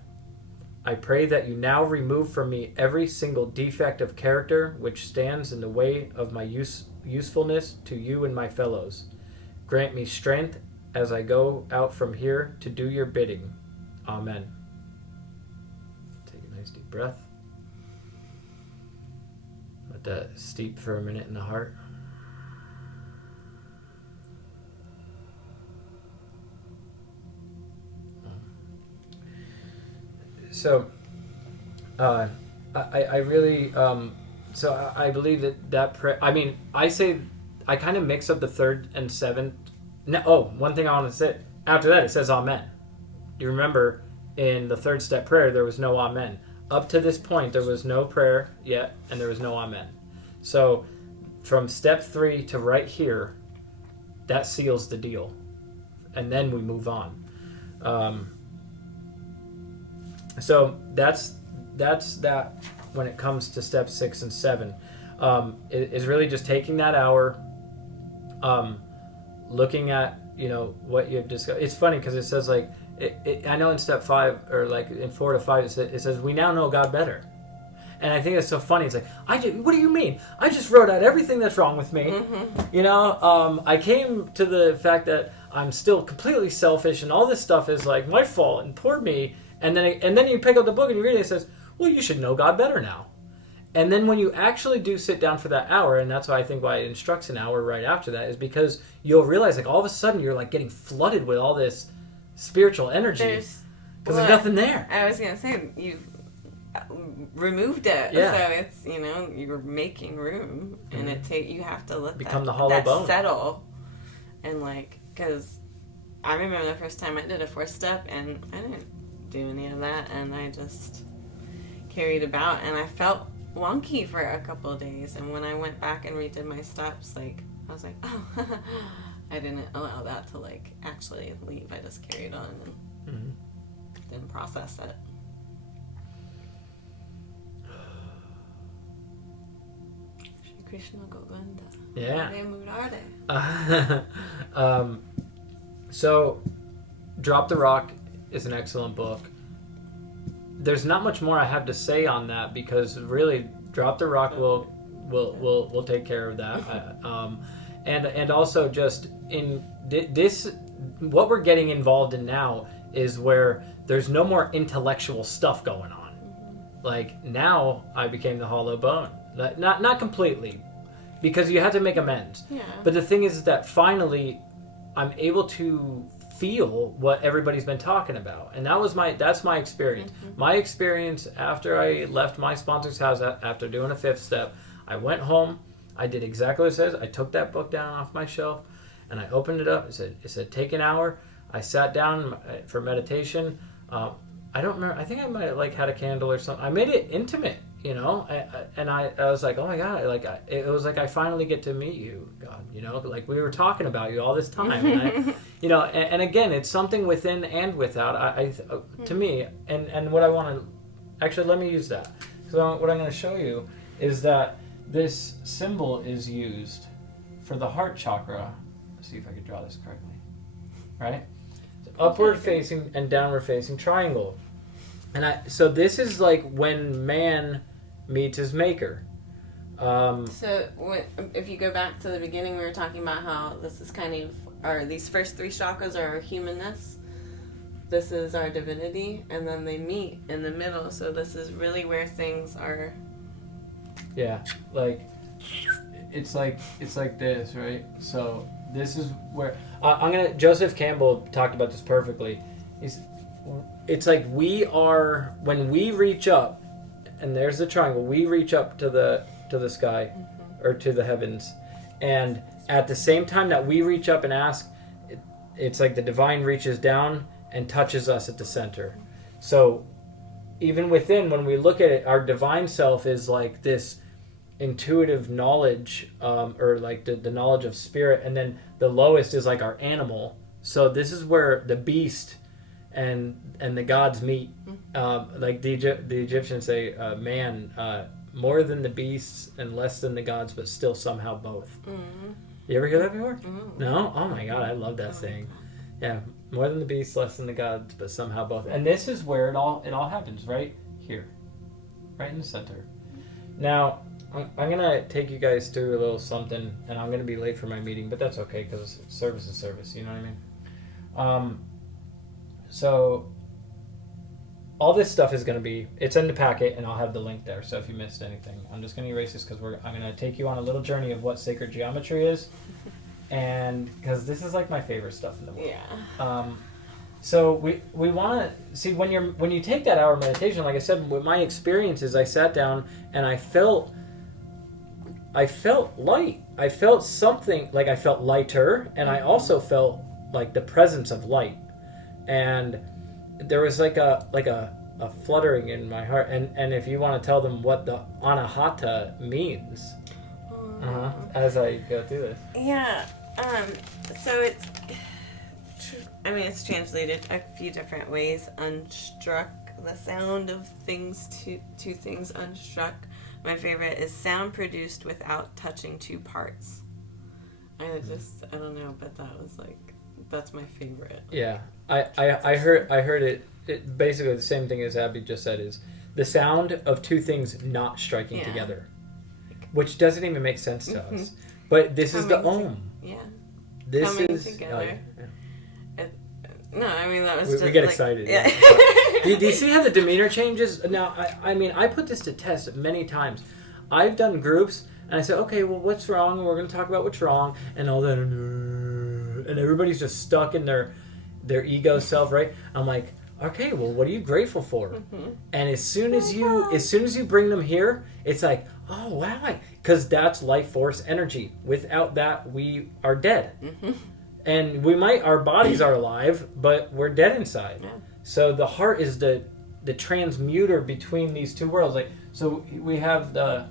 I pray that you now remove from me every single defect of character which stands in the way of my usefulness to you and my fellows. Grant me strength as I go out from here to do your bidding. Amen. Take a nice deep breath. Let that steep for a minute in the heart. So, I really, so I believe that prayer, I mean, I kind of mix up the 3rd and 7th. No, one thing I want to say. After that, it says Amen. You remember in the 3rd step prayer, there was no Amen. Up to this point, there was no prayer yet, and there was no Amen. So from step 3 to right here, that seals the deal. And then we move on. So that's that when it comes to step 6 and 7. It is really just taking that hour, looking at, you know, what you've discussed. It's funny because it says like, I know in step 5 or like in 4 to 5, it says we now know God better. And I think it's so funny. It's like, what do you mean? I just wrote out everything that's wrong with me. Mm-hmm. You know, I came to the fact that I'm still completely selfish and all this stuff is like my fault and poor me. And then you pick up the book and you read it, it says, well, you should know God better now. And then when you actually do sit down for that hour, and that's why I think why it instructs an hour right after that, is because you'll realize like all of a sudden you're like getting flooded with all this spiritual energy Because there's nothing there. I was gonna say you've removed it, so it's you're making room, and you have to let become the hollow bone settle, and because I remember the first time I did a 4-step, and I didn't do any of that, and I just carried about, and I felt wonky for a couple of days, and when I went back and redid my steps, I was like, oh, I didn't allow that to actually leave. I just carried on and didn't process it. Krishna Govinda. Yeah. So, Drop the Rock is an excellent book. There's not much more I have to say on that because really, Drop the Rock will take care of that. And also just in this, what we're getting involved in now is where there's no more intellectual stuff going on. Now I became the hollow bone. Not completely, because you have to make amends. Yeah. But the thing is that finally, I'm able to feel what everybody's been talking about, and that's my experience. Mm-hmm. My experience after I left my sponsor's house after doing a 5th step, I went home. I did exactly what it says. I took that book down off my shelf, and I opened it up. It said take an hour. I sat down for meditation. I don't remember. I think I might have had a candle or something. I made it intimate, and I was like, oh my God, it was like I finally get to meet you, God, we were talking about you all this time, and and again, it's something within and without. To me, and what I want to actually let me use that. So what I'm going to show you is that this symbol is used for the heart chakra. Let's see if I can draw this correctly. Right? Upward facing and downward facing triangle. And so this is when man meets his maker. So if you go back to the beginning, we were talking about how this is these first 3 chakras are our humanness. This is our divinity, and then they meet in the middle. So this is really where things are. Yeah, it's like this, right? So this is where Joseph Campbell talked about this perfectly. It's like when we reach up, and there's the triangle. We reach up to the sky, or to the heavens, and at the same time that we reach up and ask, it's like the divine reaches down and touches us at the center. So even within, when we look at it, our divine self is like this intuitive knowledge, or the knowledge of spirit, and then the lowest is our animal. So this is where the beast and the gods meet. The Egyptians say, man, more than the beasts and less than the gods, but still somehow both. Mm-hmm. You ever hear that before? Mm-hmm. No? Oh my God, I love that saying. Yeah, more than the beasts, less than the gods, but somehow both. And this is where it all happens, right here, right in the center. Now, I'm going to take you guys through a little something, and I'm going to be late for my meeting, but that's okay, because service is service, you know what I mean? So all this stuff is going to be, it's in the packet, and I'll have the link there, so if you missed anything. I'm just going to erase this because I'm going to take you on a little journey of what sacred geometry is, and because this is my favorite stuff in the world. Yeah. So we want to see when you take that hour meditation, like I said, with my experiences, I sat down and I felt light. I felt something, I felt lighter, and I also felt the presence of light. And there was a fluttering in my heart. And if you want to tell them what the Anahata means, as I go through this. Yeah. So it's translated a few different ways. Unstruck, the sound of things two things unstruck. My favorite is sound produced without touching 2 parts. I don't know, but that's my favorite. Yeah. I heard it basically the same thing as Abby just said, is the sound of 2 things not striking together, which doesn't even make sense to us. But this is the Om. Yeah. This coming is together. No, that was we get excited. Yeah. Do you see how the demeanor changes? Now, I put this to test many times. I've done groups, and I said, okay, well, what's wrong? We're going to talk about what's wrong, and all that, and everybody's just stuck in their ego self, right? I'm like, okay, well, what are you grateful for? And as soon as you bring them here, it's like, oh wow, because that's life force energy. Without that, we are dead. And our bodies are alive, but we're dead inside. Yeah. So the heart is the transmuter between these two worlds. Like, so we have the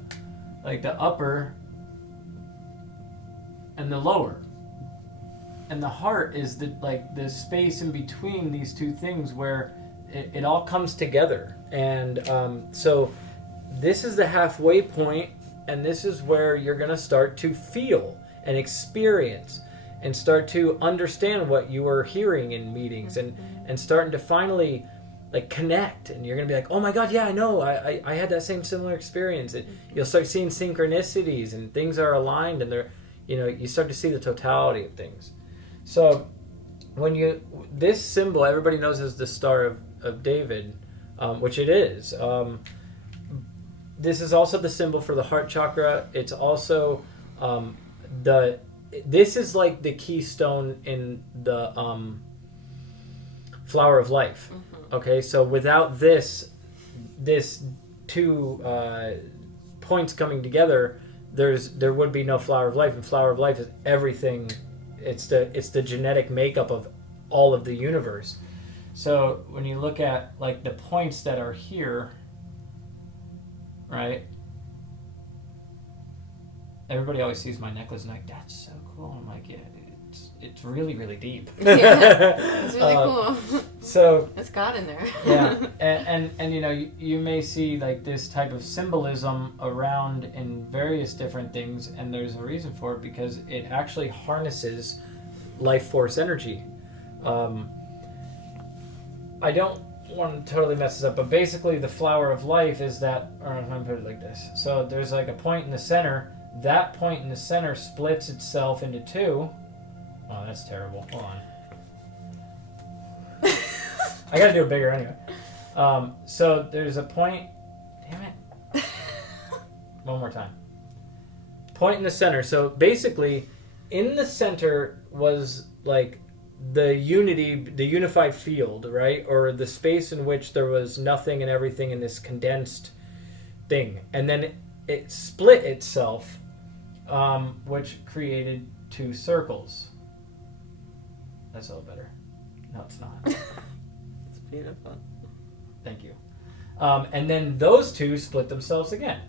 upper and the lower. And the heart is the space in between these two things where it all comes together. And so this is the halfway point, and this is where you're going to start to feel and experience and start to understand what you are hearing in meetings, and starting to finally connect, and you're going to be like, oh my God, yeah, I know, I had that similar experience. And you'll start seeing synchronicities, and things are aligned, and they're, you start to see the totality of things. So when this symbol, everybody knows as the Star of David, which it is. This is also the symbol for the heart chakra. It's also this is like the keystone in the flower of life. Okay, so without this two points coming together, there would be no flower of life. And flower of life is everything. It's the genetic makeup of all of the universe. So when you look at the points that are here, right? Everybody always sees my necklace and like, that's so cool. I'm like, yeah, it's really, really deep. Yeah, it's really cool. So it's got in there. Yeah, and you may see this type of symbolism around in various different things, and there's a reason for it, because it actually harnesses life force energy. I don't want to totally mess this up, but basically the flower of life is that, or I'm going to put it like this. So there's a point in the center. That point in the center splits itself into two. Oh, that's terrible. Hold on. I gotta do it bigger anyway. So there's a point. Damn it. One more time. Point in the center. So basically, in the center was the unity, the unified field, right? Or the space in which there was nothing and everything in this condensed thing. And then it split itself, which created two circles. That's a little better. No, it's not. It's beautiful. Thank you. And then those two split themselves again.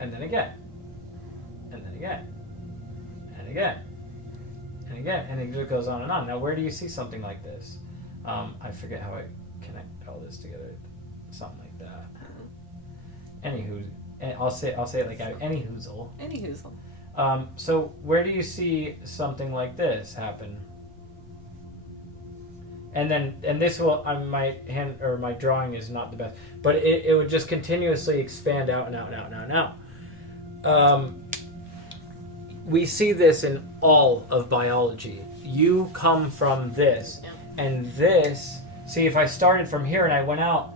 And then again. And then again. And again. And again. And it just goes on and on. Now, where do you see something like this? I forget how I connect all this together. Something like that. Anywho, I'll say it like any hoozle. Any hoozle. So where do you see something like this happen? And this will, my hand or my drawing is not the best, but it would just continuously expand out and out and out and out and out. We see this in all of biology. You come from this, and this. See, if I started from here and I went out.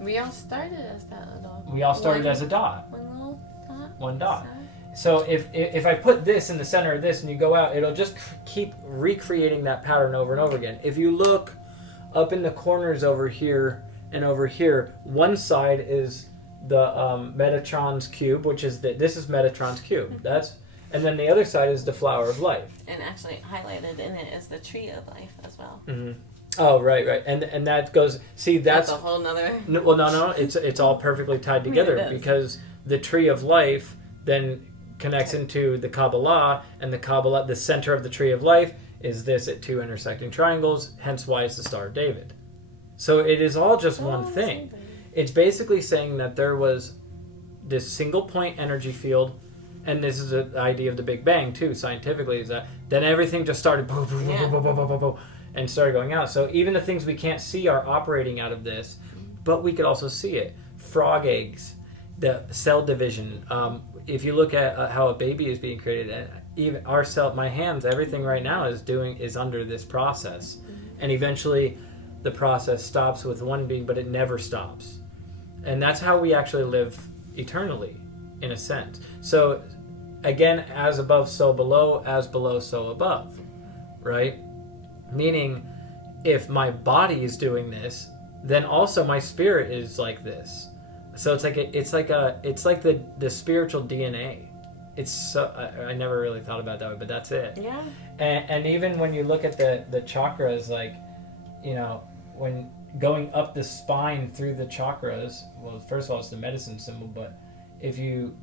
We all started as that little. We all started as a dot. One little dot. One dot. So if I put this in the center of this and you go out, it'll just keep recreating that pattern over and over again. If you look up in the corners over here and over here, one side is the Metatron's cube, which is this is Metatron's cube. And then the other side is the flower of life. And actually highlighted in it is the tree of life as well. Mm-hmm. Oh, right. And that goes, see, that's a whole nother. No, it's all perfectly tied together because the tree of life then connects into the Kabbalah, and the center of the tree of life is this at two intersecting triangles, hence why it's the Star of David. So it is all just one thing. It's basically saying that there was this single point energy field, and this is the idea of the Big Bang too, scientifically, is that then everything just started boom, boom, boom, boom, boom, boom, boom, boom, and started going out. So even the things we can't see are operating out of this, but we could also see it. Frog eggs, the cell division. If you look at how a baby is being created, even our cell, my hands, everything right now is under this process, and eventually the process stops with one being, but it never stops, and that's how we actually live eternally, in a sense. So again, as above, so below; as below, so above, right? Meaning, if my body is doing this, then also my spirit is like this. So it's like the spiritual DNA. It's so I never really thought about it that way, but that's it. Yeah. And even when you look at the chakras, like, you know, when going up the spine through the chakras, well, first of all, it's the medicine symbol, but if you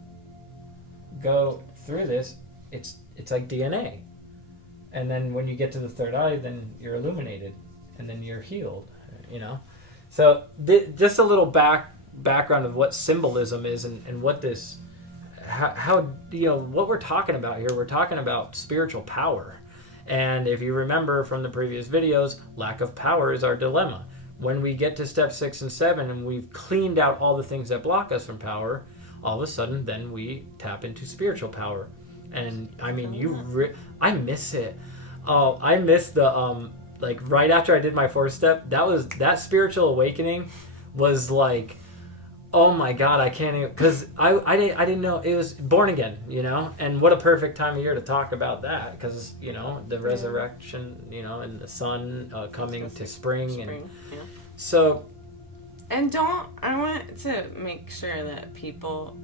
go through this, it's like DNA. And then when you get to the third eye, then you're illuminated, and then you're healed, you know? So just a little background of what symbolism is and what this, how, you know, what we're talking about here. We're talking about spiritual power. And if you remember from the previous videos, lack of power is our dilemma. When we get to step 6 and 7 and we've cleaned out all the things that block us from power, all of a sudden then we tap into spiritual power. And I mean, I miss it. Oh, I miss the like right after I did my 4th step. That spiritual awakening was like, oh my God, I can't even, because I didn't know it was born again, you know. And what a perfect time of year to talk about that, because, you know, the resurrection, you know, and the sun coming to spring and yeah. so. And I want to make sure that people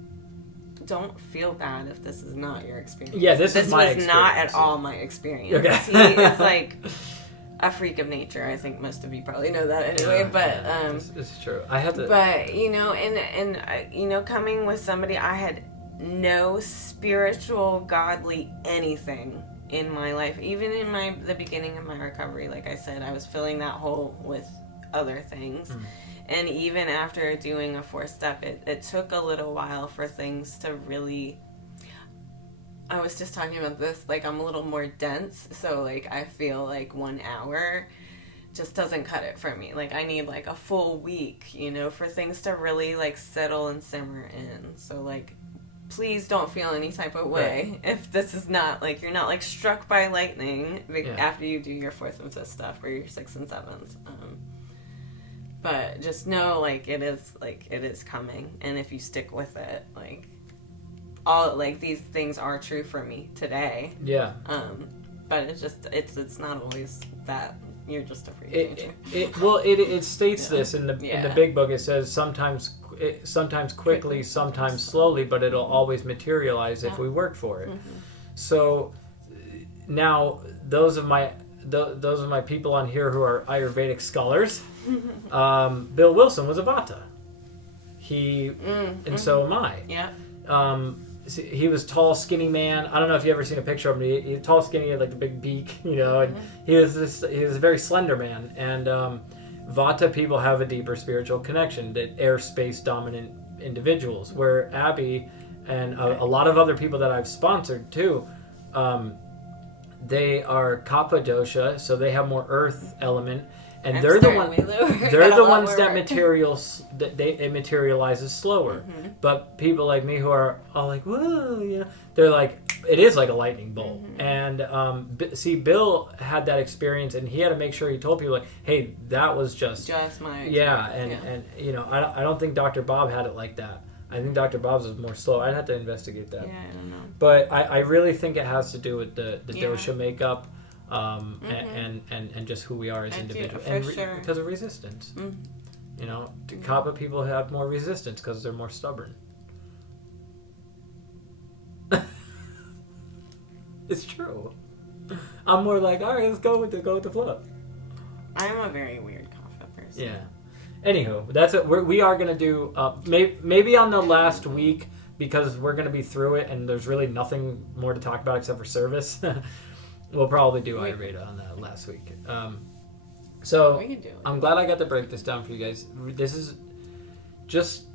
don't feel bad if this is not your experience. Yeah, this was my experience. Not at all my experience. Okay. He is like a freak of nature. I think most of you probably know that anyway. But this is true. I had to. But you know, and you know, coming with somebody, I had no spiritual, godly anything in my life. Even in the beginning of my recovery, like I said, I was filling that hole with other things. And even after doing a 4th step, it took a little while for things to really... I was just talking about this, like, I'm a little more dense, so, like, I feel like 1 hour just doesn't cut it for me. Like, I need, like, a full week, you know, for things to really, like, settle and simmer in. So, like, please don't feel any type of way if this is not, like, you're not, like, struck by lightning after you do your 4th and 5th step or your 6th and 7th. But just know, like, it is coming, and if you stick with it, like, all, like, these things are true for me today. Yeah. But it's just, it's not always that you're just a freak nature. It states this in the big book. It says sometimes quickly, sometimes slowly, but it'll always materialize if we work for it. Mm-hmm. So now those of my people on here who are Ayurvedic scholars. Bill Wilson was a Vata. And so am I. Yeah. He was tall, skinny man. I don't know if you ever seen a picture of him. He's tall, skinny, had like a big beak, you know. And he was a very slender man. And Vata people have a deeper spiritual connection. That airspace dominant individuals, where Abby and a lot of other people that I've sponsored too. They are Kapha dosha, so they have more earth element. And they're the ones that it materializes slower. Mm-hmm. But people like me who are all like, whoa, you know, they're like, it is like a lightning bolt. Mm-hmm. And Bill had that experience, and he had to make sure he told people, like, hey, that was just my experience. Yeah, and you know, I don't think Dr. Bob had it like that. I think Dr. Bob's was more slow. I'd have to investigate that. Yeah, I don't know. But I really think it has to do with the dosha makeup. And just who we are as individuals, sure. Because of resistance. You know, Kapha people have more resistance because they're more stubborn. It's true. I'm more like, all right, let's go with the flow. I'm a very weird Kapha person. Yeah. Anywho, that's it. We are gonna do maybe on the last week, because we're gonna be through it and there's really nothing more to talk about except for service. We'll probably do Ayurveda on that last week. So we can do it. I'm glad I got to break this down for you guys. This is just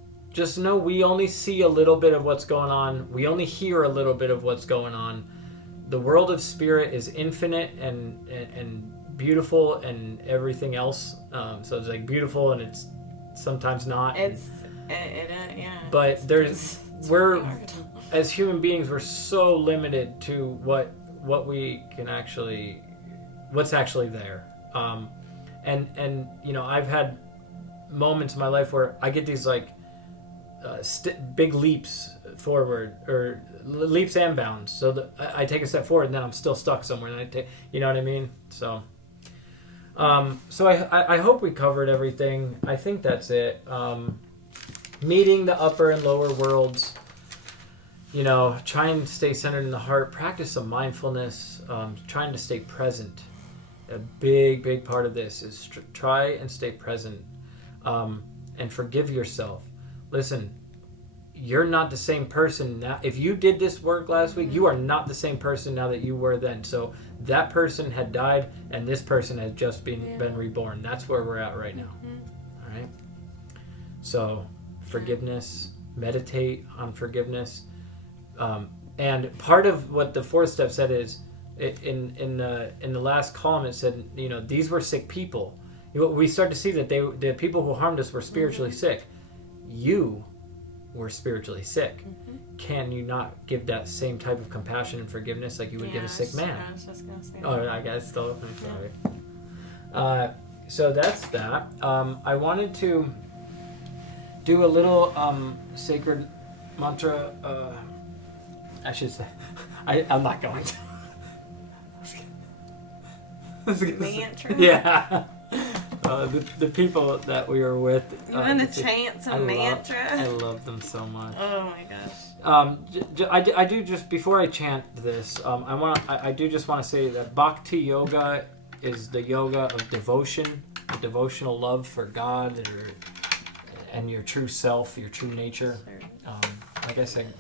know we only see a little bit of what's going on. We only hear a little bit of what's going on. The world of spirit is infinite and beautiful and everything else. So it's like beautiful and it's sometimes not. Yeah. But we're as human beings, we're so limited to what we can actually, what's actually there. And you know, I've had moments in my life where I get these like big leaps forward, or leaps and bounds. So I take a step forward and then I'm still stuck somewhere, and you know what I mean? So So I hope we covered everything. I think that's it. Meeting the upper and lower worlds. You know, trying to stay centered in the heart. Practice some mindfulness. Trying to stay present. A big part of this is try and stay present. And forgive yourself. Listen, you're not the same person now. If you did this work last week, you are not the same person now that you were then. So that person had died, and this person has just been reborn. That's where we're at right now. All right. So forgiveness, meditate on forgiveness, and part of what the fourth step said is in the last column it said, you know, these were sick people. We start to see that the people who harmed us were spiritually sick. You were spiritually sick. Can you not give that same type of compassion and forgiveness like you would give a sick man? I was just gonna say that. I guess still. Sorry. So that's that. I wanted to do a little sacred mantra. I should say. I'm not going to. Mantra? Yeah. The people that we were with. You want to chant some mantra? I love them so much. Oh my gosh. I do just before I chant this. I do just want to say that Bhakti yoga is the yoga of devotion, the devotional love for God and your true self, your true nature. Like I said,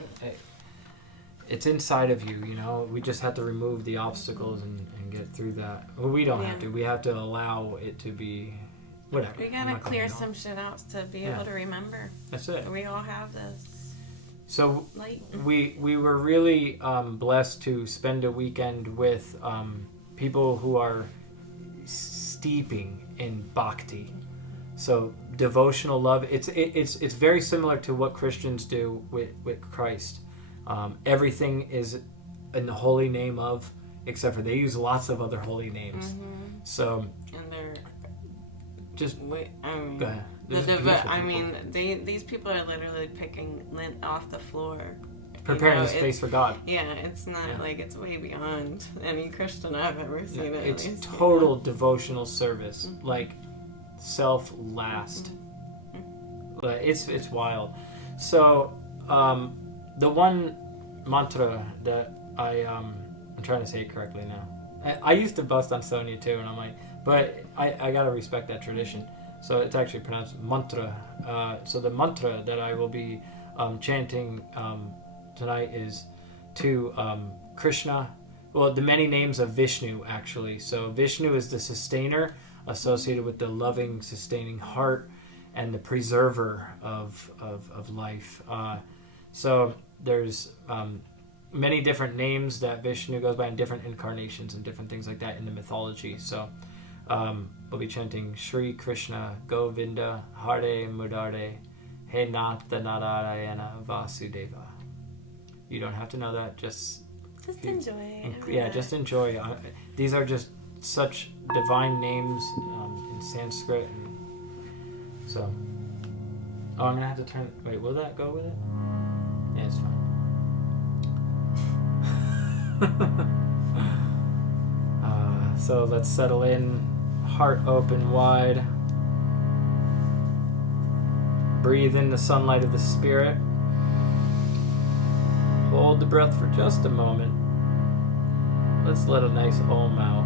it's inside of you. You know, we just have to remove the obstacles and get through that. Well, we don't have to. We have to allow it to be whatever. We gotta clear some shit out to be able to remember. That's it. We all have this. So light. we were really blessed to spend a weekend with people who are steeping in bhakti. So devotional love. It's very similar to what Christians do with Christ. Everything is in the holy name of, except for they use lots of other holy names. So and they're just wait. I mean, go ahead. These people are literally picking lint off the floor, preparing the space for God. Yeah, it's not like it's way beyond any Christian I've ever seen. Yeah, it's total devotional service, like self last. It's wild. So the one mantra that I'm trying to say it correctly now. I used to bust on Sonia too, and I'm like, but I gotta respect that tradition. So it's actually pronounced mantra. So the mantra that I will be chanting tonight is to Krishna. Well, the many names of Vishnu, actually. So Vishnu is the sustainer, associated with the loving, sustaining heart, and the preserver of life. So there's many different names that Vishnu goes by in different incarnations and different things like that in the mythology. So we'll be chanting Shri Krishna Govinda Hare Murare He Natha Narayana Vasudeva. You don't have to know that, just enjoy. Just enjoy. These are just such divine names in Sanskrit. And so, I'm gonna have to turn. Wait, will that go with it? Yeah, it's fine. So let's settle in, heart open wide. Breathe in the sunlight of the Spirit. Hold the breath for just a moment. Let's let a nice Om out.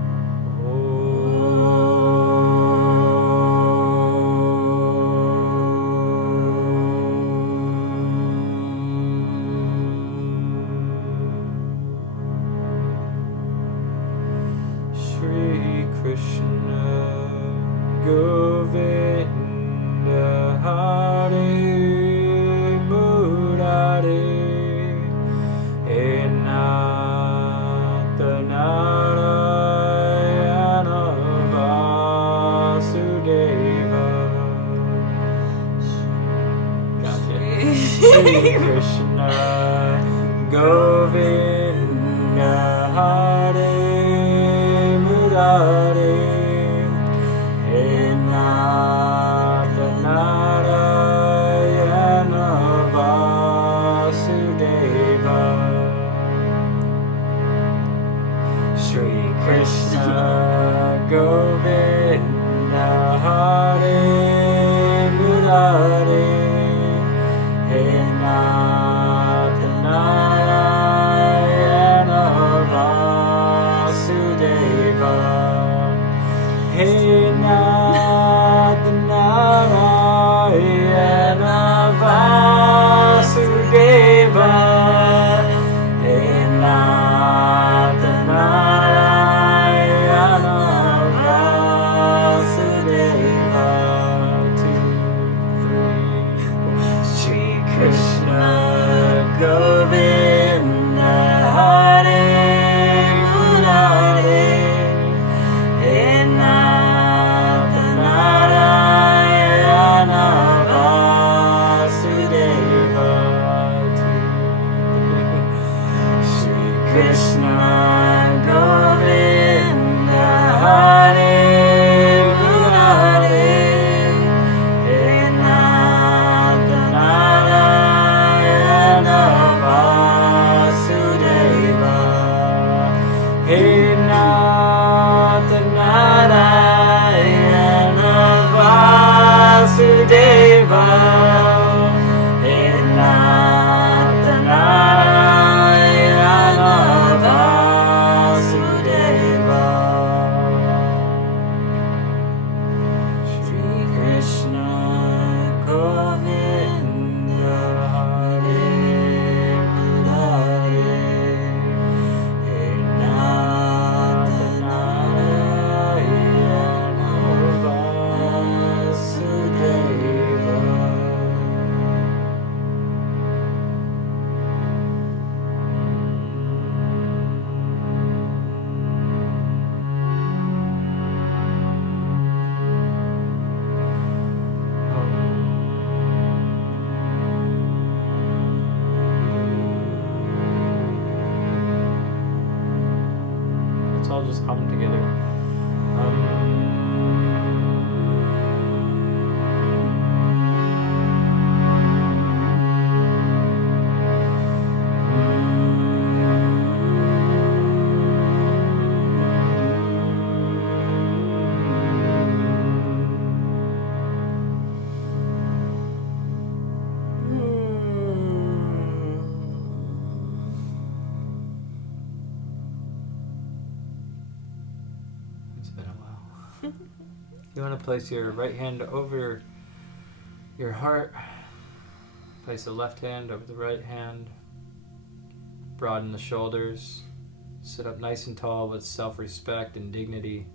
Shri Krishna Govinda Hare Murare He Natha Narayana Vasudeva. Gotcha. Shri Krishna Govinda Hare Murare He Natha Narayana Vasudeva. Shri Krishna Govinda Hare Murare He Nath Narayana Vasudeva He Nath Narayana Vasudeva He Nath Narayana Vasudeva 2, 3, 4 Shri Krishna Govinda Hare Murare He Nath Narayana Vasudeva 2 Shri Krishna Govinda Hare Murare He Nath Narayana Vasudeva He Nath Narayana Vasudeva He Nath Narayana Vasudeva Shri Krishna Govinda Hare Murare He Nath Narayana Vasudeva. Let's all just hum together. It's been a while. You want to place your right hand over your heart. Place the left hand over the right hand. Broaden the shoulders. Sit up nice and tall with self-respect and dignity.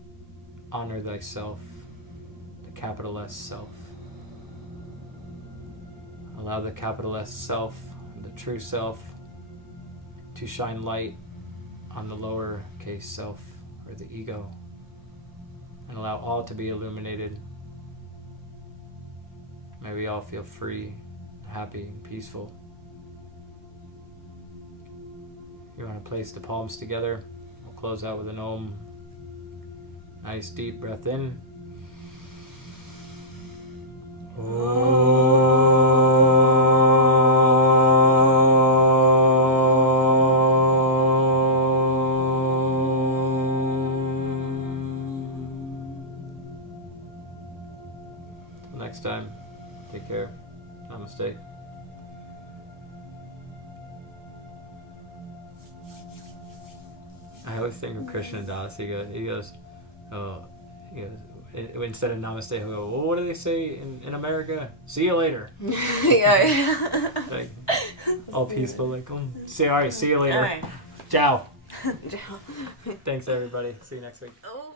Honor thyself, the capital S self. Allow the capital S self, the true self, to shine light on the lowercase self, or the ego, and allow all to be illuminated. May we all feel free, happy, and peaceful. You want to place the palms together. We'll close out with an Om. Nice deep breath in. Till next time, take care. Namaste. I always think of Krishna Das. He goes, instead of namaste, he'll go, well, what do they say in America? See you later. Yeah. Like, all peaceful, like, say, all right, see you later. All right. Ciao. Ciao. Thanks, everybody. See you next week. Oh.